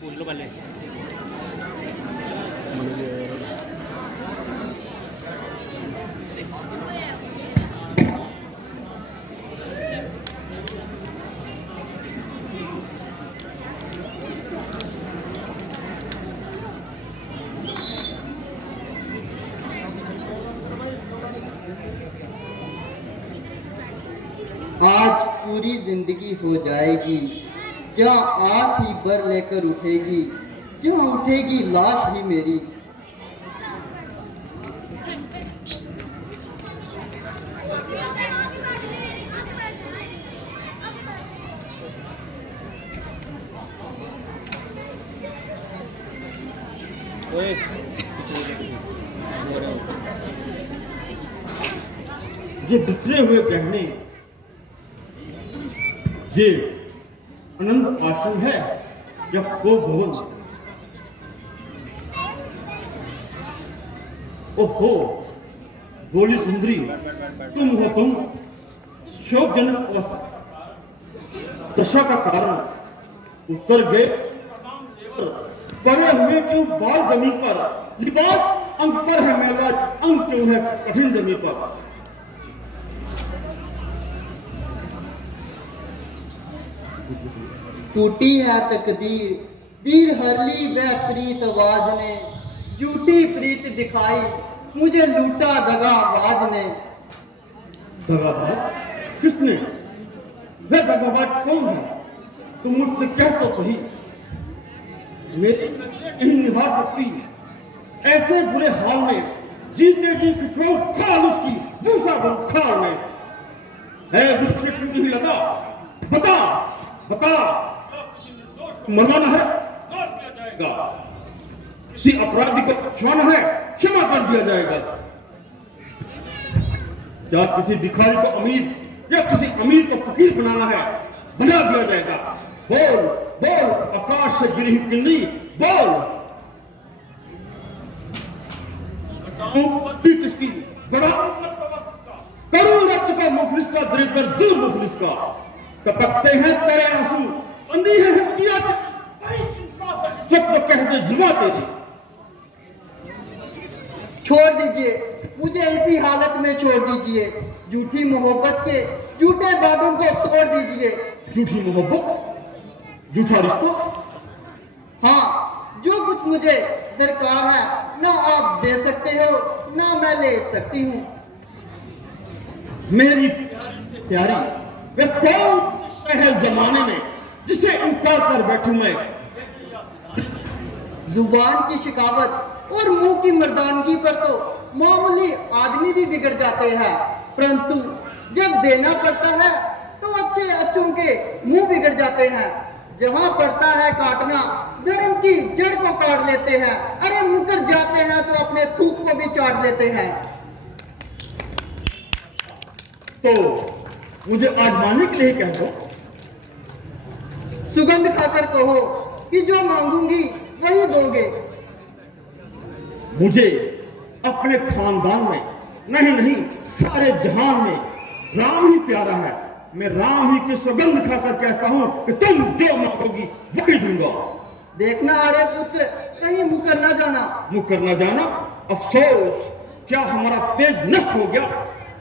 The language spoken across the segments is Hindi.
पूछ लो पहले। आज पूरी जिंदगी हो जाएगी, जहाँ आस ही बर लेकर उठेगी, जहाँ उठेगी लाश ही मेरी। ये बिखरे हुए गहने, ये अनंत आश्रम है या को भवन? ओहो गोली सुंदरी, तुम हो तुम। शोकजनक अवस्था दशा का कारण उतर गए, पड़े हुए क्यों बाल जमीन पर? लिबास अंग पर है मैला, अंग क्यों है कठिन जमीन पर? टूटी है तकदीर, दीर हरली वह प्रीत आवाज ने, झूठी प्रीत दिखाई मुझे लूटा दगाबाज ने। दगाबाज? किसने? वह दगाबाज कौन है? तुम मुझसे कह तो सही। मेरी नहीं निभा सकती ऐसे बुरे हाल में, जीते जी खिचवाऊ खाल उसकी दूसरा बन खाल में है। मुझसे क्यों नहीं लगा? बता बता, मरवाना है मार दिया जाएगा, किसी अपराधी को छुआना है क्षमा कर दिया जाएगा। क्या किसी भिखारी को अमीर या किसी अमीर को फकीर बनाना है, बना दिया जाएगा। बोल बोल, आकाश से गिरी हुई किन्नी बोल। पत्ती किसकी, बड़ा करोड़ रक्त का मुफलिस का, दरिद्र दूर मुफलिस का। टपकते हैं तेरे आंसू, बंदी है हिचकियां, सब कह दे जुबा तेरी। छोड़ दीजिए मुझे इसी हालत में, छोड़ दीजिए झूठी मोहब्बत के झूठे वादों को तोड़ दीजिए। झूठी मोहब्बत, झूठा रिश्ता? हाँ, जो कुछ मुझे दरकार है ना आप दे सकते हो ना मैं ले सकती हूँ। मेरी प्यारी, वे कौन से है जमाने में जिसे इनकार कर बैठूं मैं? जुबान की शिकावत और मुंह की मर्दानगी पर तो मामूली आदमी भी बिगड़ जाते हैं, परंतु जब देना पड़ता है तो अच्छे अच्छों के मुंह बिगड़ जाते हैं। जहां पड़ता है काटना, धर्म की जड़ को काट लेते हैं। अरे मुकर जाते हैं तो अपने थूक को भी चाट लेते हैं। तो मुझे आजमाने के लिए कह दो। सुगंध खाकर कहो कि जो मांगूंगी वही दोगे। मुझे अपने खानदान में नहीं नहीं सारे जहान में राम ही प्यारा है। मैं राम ही की सुगंध खाकर कहता हूं कि तुम जो मांगोगी वही दूंगा। देखना आर्य पुत्र, कहीं मुकर ना जाना। मुकर न जाना? अफसोस, क्या हमारा तेज नष्ट हो गया?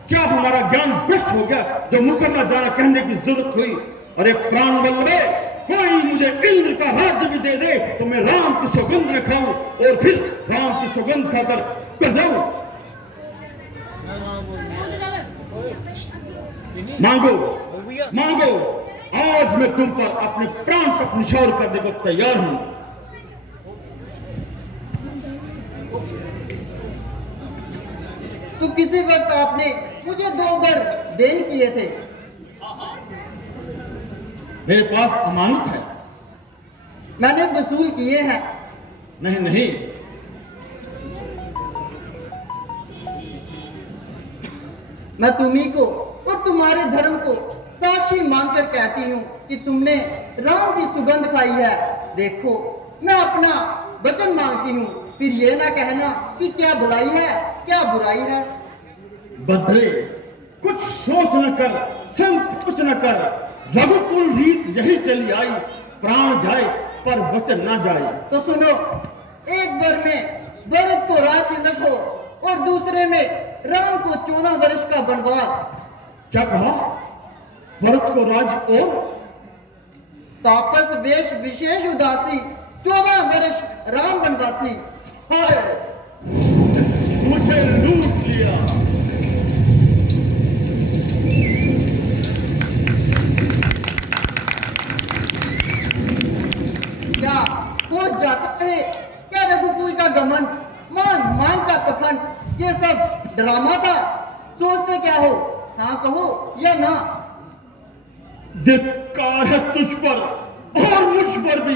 क्या हमारा ज्ञान भ्रष्ट हो गया जो मुकर न जाना कहने की जरूरत हुई? अरे प्राण बल्लभे, कोई मुझे इंद्र का राज्य भी दे दे तो मैं राम की सुगंध में खाऊं और फिर राम की सुगंध खाकर कर जाऊं। मांगो मांगो, आज मैं तुम पर अपने प्राण तक निछावर करने को तैयार हूं। तो किसी वक्त आपने मुझे 2 घर देन किए थे। मेरे पास अमानत है। मैंने वसूल किए हैं। नहीं नहीं, मैं तुम्ही को और तुम्हारे धर्म को साक्षी मानकर कहती हूँ कि तुमने राम की सुगंध खाई है। देखो, मैं अपना वचन मांगती हूँ, फिर ये ना कहना कि क्या भलाई है क्या बुराई है। बदरे कुछ सोच न कर संकोच न कर, रघुकुल रीत यही चली आई, प्राण जाए पर वचन न जाए। तो सुनो, एक बार में भरत को राज तिलक हो और दूसरे में राम को 14 वर्ष का वनवास। क्या कहा? भरत को राज और तापस वेश विशेष उदासी, 14 वर्ष राम वनवासी। हाय, मुझे लूट लिया। क्या हो जाता है? क्या रघुकुल का घमंड, मान मान का पखंड, ये सब ड्रामा था? सोचते क्या हो? हाँ कहो या ना? धिक्कार है तुझ पर और मुझ पर भी।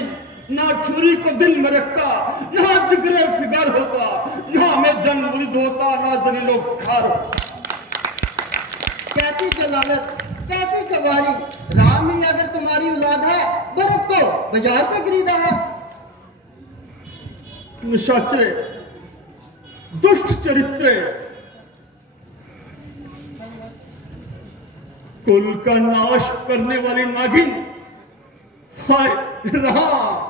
ना छुरी को दिल में रखता, ना जिगरे फिगर होता, ना मैं जंग मुरीद होता, ना जलीलो खार। कैसी जलालत, कैसी कवारी! राम ही अगर तुम्हारी औलाद है, भरत को बाजार से खरीदा है। निशाचरे, दुष्ट चरित्रे, कुल का नाश करने वाली नागिन, हाय राम!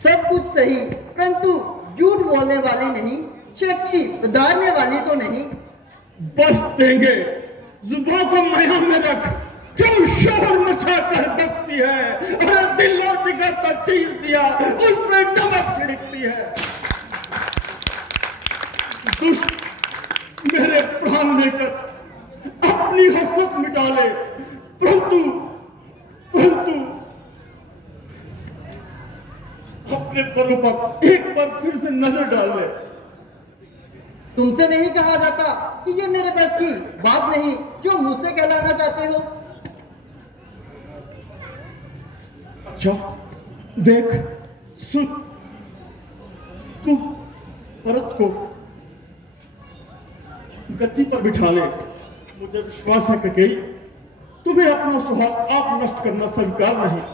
सब कुछ सही, परंतु झूठ बोलने वाली नहीं, शक्ति उधारने वाली तो नहीं। बस देंगे, जुबान को मैया में रख। क्यों शोर मचा कर बकती है? अरे दिल और जिगर तक चीर दिया, उस पर नमक छिड़कती है। दुष्ट मेरे प्राण लेकर अपनी हसरत मिटा ले, परंतु अपने बलों पर एक बार फिर से नजर डाल ले। तुमसे नहीं कहा जाता कि ये मेरे बस की बात नहीं जो मुझसे कहलाना चाहते हो। अच्छा, देख, सुन, तू भरत को गद्दी पर बिठा ले। मुझे विश्वास है कि तुम्हें अपना सुहाग आप नष्ट करना स्वीकार नहीं।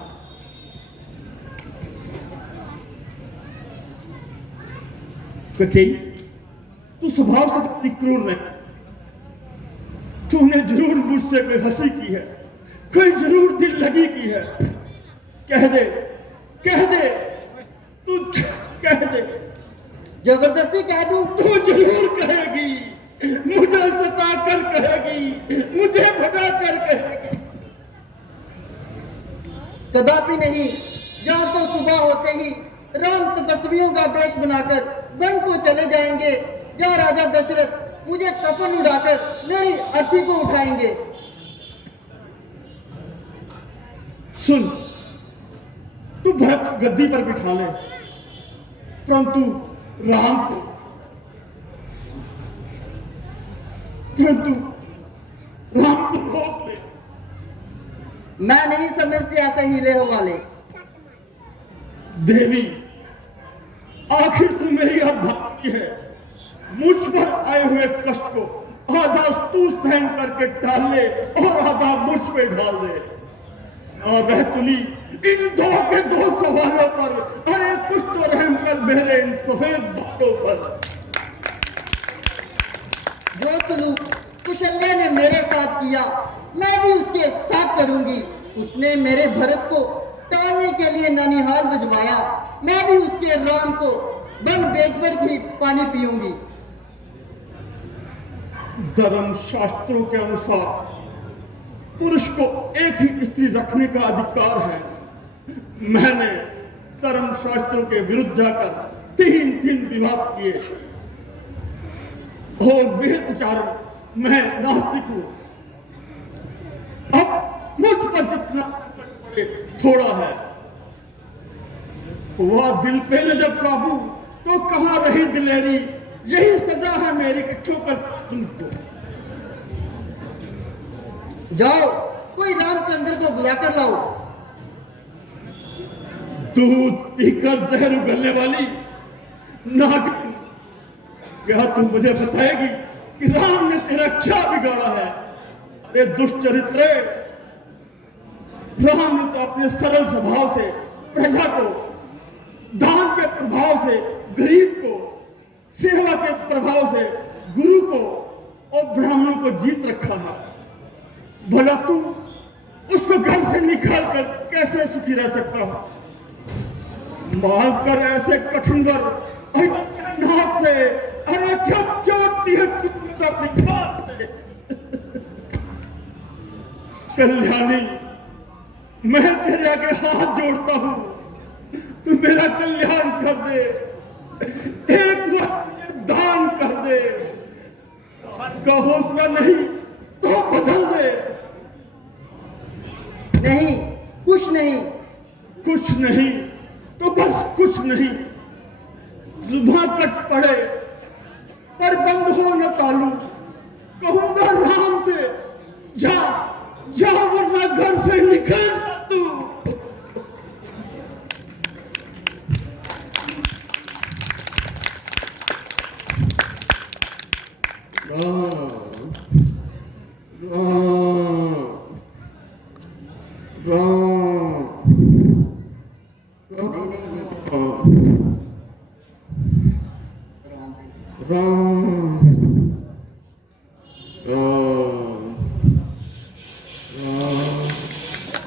ककेई, तू स्वभाव से कितनी क्रूर नहीं। तूने जरूर मुझसे कोई हंसी की है, कोई जरूर दिल लगी की है। कह दे, तू कह दे। जबरदस्ती कह दूं? तू जरूर कहेगी, मुझे सता कर कहेगी, मुझे भगा कर कहेगी। कदापि नहीं। जहां तो सुबह होते ही राम तपस्वियों का वेश बनाकर वन को चले जाएंगे, जहां राजा दशरथ मुझे कफन उड़ाकर मेरी अर्थी को उठाएंगे। सुन, तू भरत को गद्दी पर बिठा ले, परंतु राम को रोक ले। मैं नहीं समझती ऐसे हीले हो वाले। देवी, आखिर तू मेरी अभागी है। मुझ पर आए हुए कष्ट को आधा तू सहन करके डाल ले और आधा मुझ पे ढाल दे। और रह तुली इन दो के दो सवालों पर, अरे कुछ तो रहम कर मेरे इन सफेद बातों पर। जो सलूक कुशल्या ने मेरे साथ किया, मैं भी उसके साथ करूंगी। उसने मेरे भरत को टालने के लिए ननिहाल भिजवाया, मैं भी उसके राम को बन बेचकर भी पानी पीऊंगी। धर्म शास्त्रों के अनुसार पुरुष को एक ही स्त्री रखने का अधिकार है। मैंने धर्म शास्त्रों के विरुद्ध जाकर 3 विवाह किए और वेद उच्चारण मैं नास्तिक हूं। अब मुझ पर जितना संकट पड़े थोड़ा है। वह दिल पे न जब काबू तो कहां रही दिलेरी, यही सजा है मेरी कि ठोकर तुमको। जाओ, कोई रामचंद्र को बुलाकर लाओ। दूध पीकर जहर उगलने वाली नागिन, क्या तुम मुझे बताएगी कि राम ने तेरा क्या बिगाड़ा है? अरे दुष्ट चरित्रे, राम ने तो अपने सरल स्वभाव से प्रजा को, दान के प्रभाव से गरीब को, सेवा के प्रभाव से गुरु को और ब्राह्मणों को जीत रखा है। भला तू उसको घर से निकाल कर कैसे सुखी रह सकता हो? मार कर ऐसे कठिन वर नाक से, अरे क्या चोटती है तुझको अपनी बात से। कल्याणी, मैं तेरे आगे हाथ जोड़ता हूं, तू मेरा कल्याण कर दे, एक वक्त दान कर दे, का हौसला नहीं तो बदल दे। नहीं, कुछ नहीं। कुछ नहीं तो बस कुछ नहीं। जुबान कट पड़े पर बंद हो न तालू, कहूंगा राम से जा जा, वरना घर से निकल जा तू। नहीं, नहीं, नहीं। राम